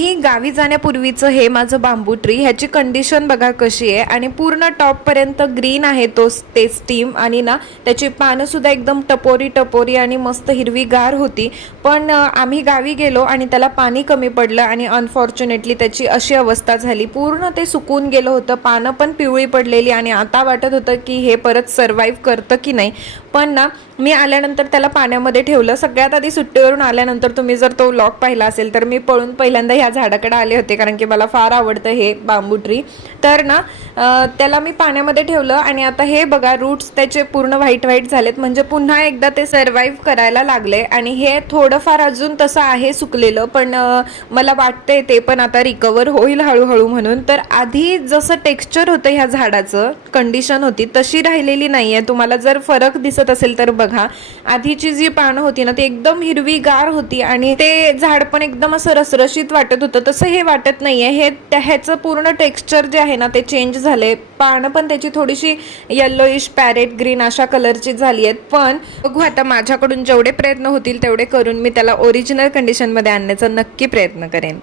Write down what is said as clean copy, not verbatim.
आम्ही गावी जाण्यापूर्वीचं हे माझं बांबू ट्री, ह्याची कंडिशन बघा कशी आहे आणि पूर्ण टॉपपर्यंत ग्रीन आहे ते स्टीम आणि ना त्याची पानं सुद्धा एकदम टपोरी टपोरी आणि मस्त हिरवीगार होती। पण आम्ही गावी गेलो आणि त्याला पाणी कमी पडलं आणि अनफॉर्च्युनेटली त्याची अशी अवस्था झाली, पूर्ण ते सुकून गेलं होतं, पानं पण पिवळी पडलेली आणि आता वाटत होतं की हे परत सर्वाईव्ह करतं की नाही। पण ना मी आल्यानंतर त्याला पाण्यामध्ये ठेवलं। सगळ्यात आधी सुट्टीवरून आल्यानंतर तुम्ही जर तो व्लॉग पाहिला असेल तर मी पळून पहिल्यांदा ह्या झाडाकडे आले होते, कारण की मला फार आवडतं हे बांबू ट्री। तर ना त्याला मी पाण्यामध्ये ठेवलं आणि आता हे बघा रूट्स त्याचे पूर्ण व्हाईट व्हाईट झालेत, म्हणजे पुन्हा एकदा ते सर्वाईव्ह करायला लागले। आणि हे थोडंफार अजून तसं आहे सुकलेलं, पण मला वाटतंय ते पण आता रिकवर होईल हळूहळू म्हणून। तर आधी जसं टेक्स्चर होतं ह्या झाडाचं, कंडिशन होती तशी राहिलेली नाहीये। तुम्हाला जर फरक दिसत असेल तर बघा, आधीची जी पानं होती ना ती एकदम हिरवीगार होती आणि ते झाड पण एकदम असं रसरशीत वाटत होतं, तसं हे वाटत नाहीये। ह्याचं पूर्ण टेक्स्चर जे आहे ना ते चेंज झाले, पानं पण त्याची थोडीशी येल्लोइश पॅरेट ग्रीन अशा कलरची झाली आहेत। पण बघू आता माझ्याकडून जेवढे प्रयत्न होतील तेवढे करून मी त्याला ओरिजिनल कंडिशनमध्ये आणण्याचा नक्की प्रयत्न करेन।